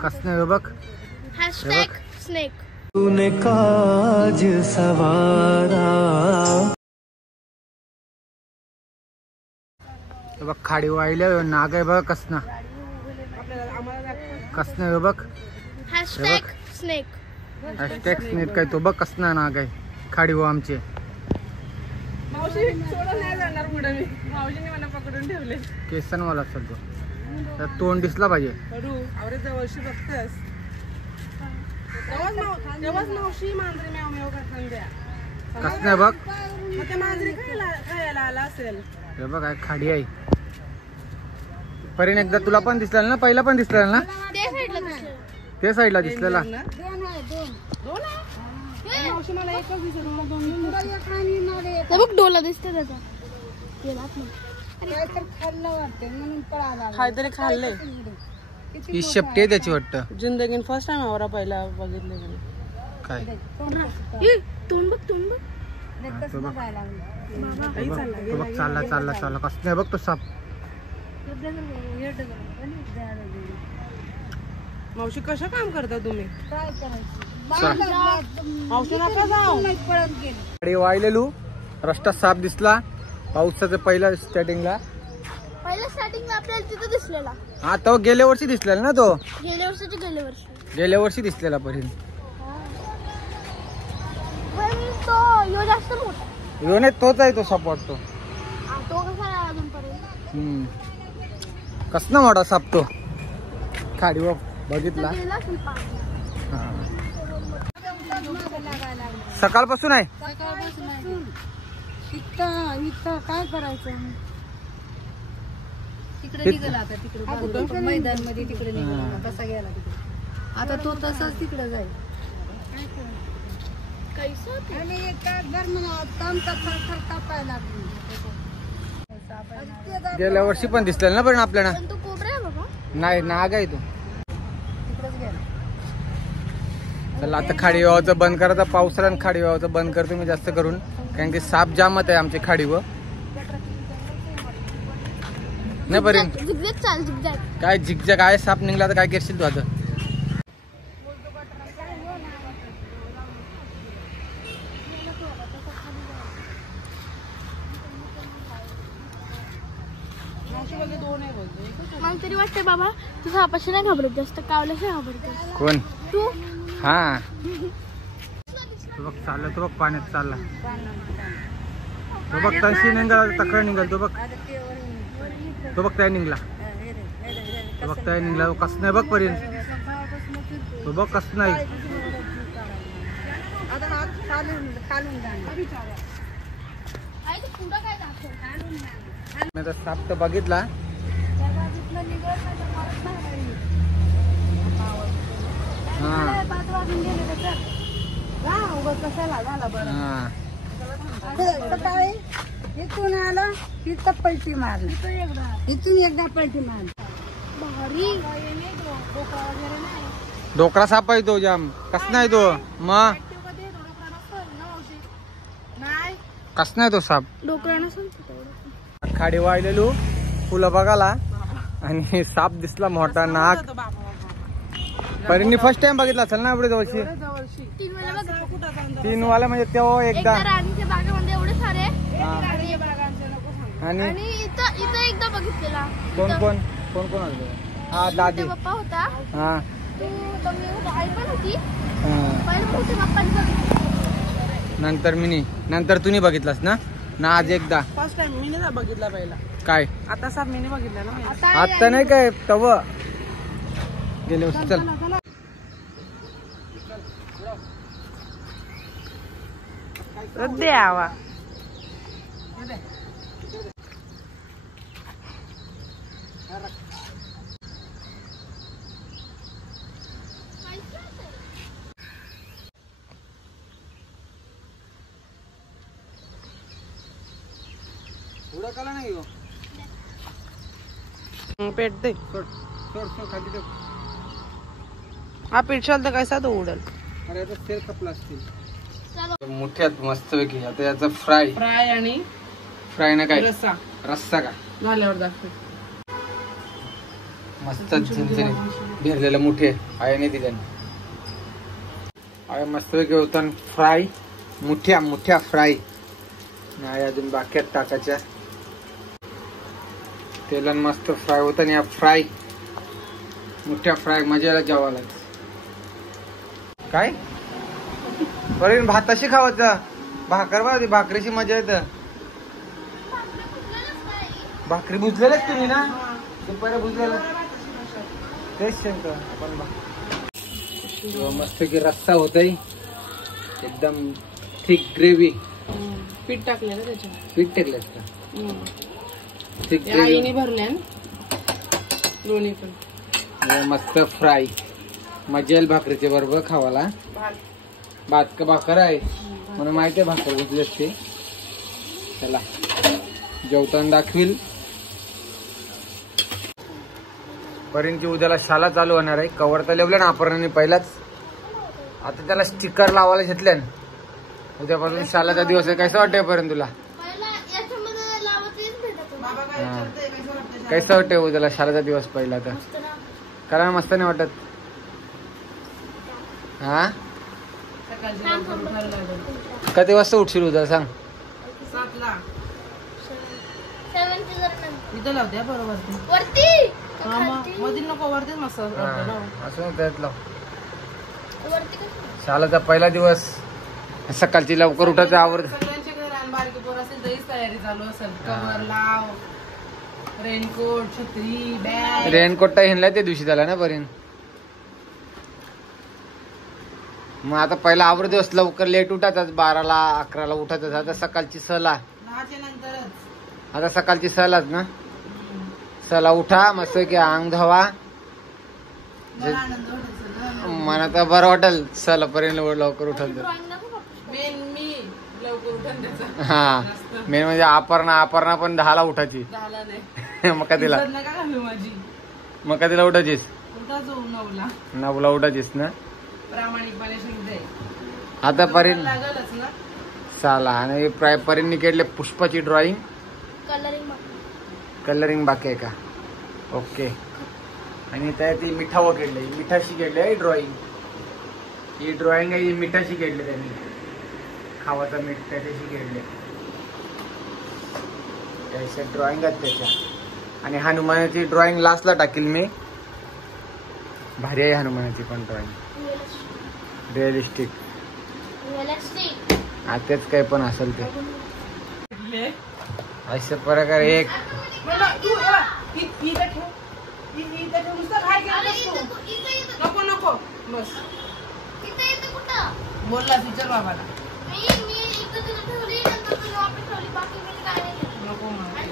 कसं बघ स्नेक तूने काज सवारा बघ खाडी वाहिल्या नाग आहे बघ कसं कसं बघ स्नेक स्नेक काय तो बघ कसं नाग आहे खाडी व आमचे केसनवाला असेल तो तर तोंड दिसला पाहिजे कसं नाही बघ हे बघ काय खाडी आहे परीन एकदा तुला पण दिसलेला ना पहिला पण दिसलेला ना ते साईडला दिसलेला बघ डोला दिसते त्याचा काहीतरी खाल्ले ही शेपटी आहे त्याची वाटतं जिंदगीत फर्स्ट टाइम आवरा पहिला बघितले काय तोंड बघ तो बघ चालला चालला चालला कसं नाही बघ तो साप मावशी कसं काम करता तुम्ही मावशी नका जाऊ गाडी वाहिलेलू रस्ता साप दिसला पावसाचं पहिला स्टार्टिंगला आपल्याला तिथं दिसलेला हा तो गेल्या वर्षी दिसलेला ना तो गेल्या वर्षी दिसलेला पर्यंत तो यो जास्त मोठा यो नाही तोच आहे तो साप वाटतो तो कसा अजूनपर्यंत कसं मोठा साप तो खाडीवर बघितला सकाळपासून आहे इथं काय करायचं तिकडे निघाला आता तिकडे मैदान मध्ये तिकडे निघाला कसा गेला तिकडे आता तो तसाच तिकडे जाईल गेल्या वर्षी पण दिसलेला ना पण आपल्याला तो कोबरा आहे बाबा नाही नाग आहे तो चला आता खाडी व्हावाचं बंद करा पावसाळ्यात खाडी व्हावाचं बंद करतो मी जास्त करून कारण की साप जामत आहे आमची खाडीवर नाही पर्यंत काय झिकझॅक आहे साप निघला तर काय करशील तू आता मला तरी वाटते बाबा तू सापाशी नाही घाबरत जास्त कावल्याशी घाबरते कोण तू हा तो बघ चालला तो बघ पाण्यात चालला तो बघ तशी निघाला तक्रार निघाल तो बघ त्या निघला तो बघ त्या निघला कसं नाही बघ पर्यंत तो बघ कसं नाही आता साप तर बघितला इथून आलं तिथं पलटी मारली इथून एकदा पलटी मारली डोकरा साप आहे तो जाम कस नाही तो मग कस नाही तो साप खाडी वाहिलेलू फुलं बघाला आणि साप दिसला मोठा नाक परींनी फर्स्ट टाइम बघितला असेल ना एवढे जवळची 3 वाला म्हणजे तेव्हा एकदा आणि इथं एकदा बघितलेला कोण आले हा दादी पप्पा होता हा आई पण होती नंतर नंतर तुम्ही बघितलास ना आज एकदा फर्स्ट टाइम मी नाही बघितला पहिला काय आता साप मी बघितला ना आता नाही काय तव गेले वर्षी चल द्यावा उडकाला नाही हो पेट दे खाली दे हा पेटशाल तर कैसा तो उडल अरे आता तेल कपला असतील मोठ्यात मस्त पैकी आता याचा फ्राय आणि फ्राय ना काय रस्सा रस्सा का झाल्यावर दाखव मस्त झणझणीत भिरलेलं मोठे आईने दिले. आहे मस्त होता फ्राय, मोठ्या फ्राय नाही अजून बाकी टाकायच्या. तेलान मस्त फ्राय होता आणि फ्राय मोठ्या फ्राय मजा यायला जेवायला. काय बरं भाताशी खावायचं, भाकर बघा भाकरीची मजा येत. भाकरी बुजलेल्याच तुम्ही ना दुपारी बुजलेला तेच शेंक आपण मस्त की रस्सा होतय एकदम थिक ग्रेव्ही. पीठ टाकलं त्याच्यात, पीठ टाकलं असतं थिक आईने ग्रेव्ही. भरल्या दोन्ही पण. मस्त फ्राय मजा येईल भाकरीच्या बरोबर खावाला. भात का भाकर आहे म्हणून माहिती आहे भाकर बुजली असते. चला जेवताना दाखवील. परींची उद्याला शाळा चालू होणार आहे. कवर तर लावलं ना आपण पहिलाच, आता त्याला स्टिकर लावायला घेतल्या. उद्यापासून शाळेचा दिवस आहे. कसं वाटतंय पर्यंत तुला? कसं वाटतंय उद्याला शाळेचा दिवस पहिला? तर कारण मस्त नाही वाटत? हा किती वाजता उठशील उद्या सांग? 7ला इथं लावते बरोबर. वरती मध्ये नको वरतीच मस्त असं त्यातलं शाळेचा पहिला दिवस. सकाळची लवकर उठायचं आवडत. सगळ्यांच्या घरात बारकी पोर असेल तरीच तयारी चालू असेल. कवर लाव, रेनकोट, छत्री, बॅग. रेनकोट हिंडला त्या दिवशी झाला ना पर्यंत. मग आता पहिला आवड दिवस लवकर लेट उठायचं, 12ला 11ला उठायचं. आता सकाळची सहला, 10च्या नंतरच. आता सकाळची सहलाच ना. सहला उठा मस्त की अंग धवा, मला आनंद वाटायचा. मला तर बरं वाटेल सहलापर्यंत लवकर उठायचं. मेन मी लवकर उठून त्याचा. हा मेन म्हणजे अपर्णा पण 10ला उठायची. 10ला नाही. मग कधीला नका घालू माझी. मग कधीला उठायचीस? उठा जाऊ 9ला. 9ला उठायचीस ना. प्रामाणिकपणे सांगते आतापर्यंत लागलच ना. साला. आणि पर्यंत केले पुष्पाची ड्रॉइंग, कलरिंग बाकी आहे का? ओके. आणि त्या ती मिठावर केले, मिठाशी केले आहे ड्रॉइंग. ही ड्रॉइंग आहे, ही मिठाशी केली त्यांनी. खावाचा मीठ त्याच्याशी केले, त्याच्या ड्रॉइंग आहेत त्याच्या. आणि हनुमानाची ड्रॉइंग लास्टला टाकील मी. भारी आहे हनुमानाची पण ड्रॉइंग, रिअलिस्टिक. तेच काही पण असेल ते असं प्रकार. एक नको नको बस बोलला टीचर बाबाला नको काय